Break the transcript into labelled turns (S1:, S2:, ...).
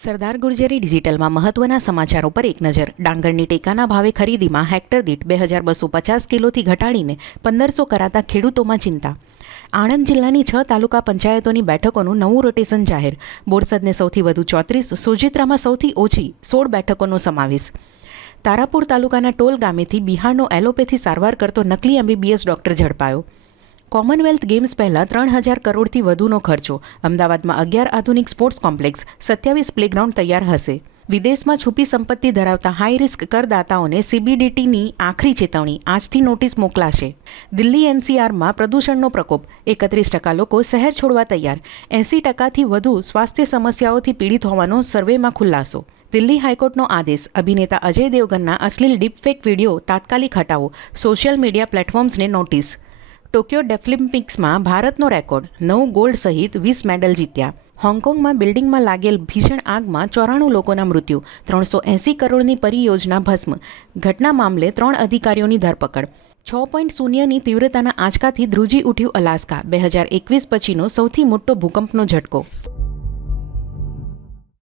S1: સરદાર ગુર્જરી ડિજિટલમાં મહત્વના સમાચારો પર એક નજર. ડાંગરની ટેકાના ભાવે ખરીદીમાં હેક્ટર દીઠ બે હજાર બસો પચાસ કિલોથી ઘટાડીને પંદરસો કરાતા ખેડૂતોમાં ચિંતા. આણંદ જિલ્લાની છ તાલુકા પંચાયતોની બેઠકોનું નવું રોટેશન જાહેર. બોરસદને સૌથી વધુ ચોત્રીસ, સોજિત્રામાં સૌથી ઓછી સોળ બેઠકોનો સમાવેશ. તારાપુર તાલુકાના ટોલ ગામેથી બિહારનો એલોપેથી સારવાર કરતો નકલી એમબીબીએસ ડોક્ટર ઝડપાયો. કોમનવેલ્થ ગેમ્સ પહેલાં ત્રણ હજાર કરોડથી વધુનો ખર્ચો. અમદાવાદમાં અગિયાર આધુનિક સ્પોર્ટ્સ કોમ્પ્લેક્સ, સત્યાવીસ પ્લેગ્રાઉન્ડ તૈયાર હશે. વિદેશમાં છુપી સંપત્તિ ધરાવતા હાઈ રિસ્ક કરદાતાઓને સીબીડીટીની આખરી ચેતવણી આજથી નોટિસ મોકલાશે. દિલ્હી એનસીઆરમાં પ્રદૂષણનો પ્રકોપ. એકત્રીસ ટકા લોકો શહેર છોડવા તૈયાર. એંસી ટકાથી વધુ સ્વાસ્થ્ય સમસ્યાઓથી પીડિત હોવાનો સર્વેમાં ખુલાસો. દિલ્હી હાઈકોર્ટનો આદેશ. અભિનેતા અજય દેવગનના અશ્લીલ ડીપફેક વીડિયો તાત્કાલિક હટાવો. સોશિયલ મીડિયા પ્લેટફોર્મ્સને નોટિસ. ટોક્યો ડેફલિમ્પિક્સમાં ભારતનો રેકોર્ડ, નવ ગોલ્ડ સહિત વીસ મેડલ જીત્યા. હોંગકોંગમાં બિલ્ડિંગમાં લાગેલ ભીષણ આગમાં ચોરાણું લોકોના મૃત્યુ, ત્રણસો એંસી કરોડની પરિયોજના ભસ્મ. ઘટના મામલે ત્રણ અધિકારીઓની ધરપકડ. છ પોઈન્ટ શૂન્યની તીવ્રતાના આંચકાથી ધ્રુજી ઉઠ્યું અલાસ્કા, બે હજાર એકવીસ પછીનો સૌથી મોટો ભૂકંપનો ઝટકો.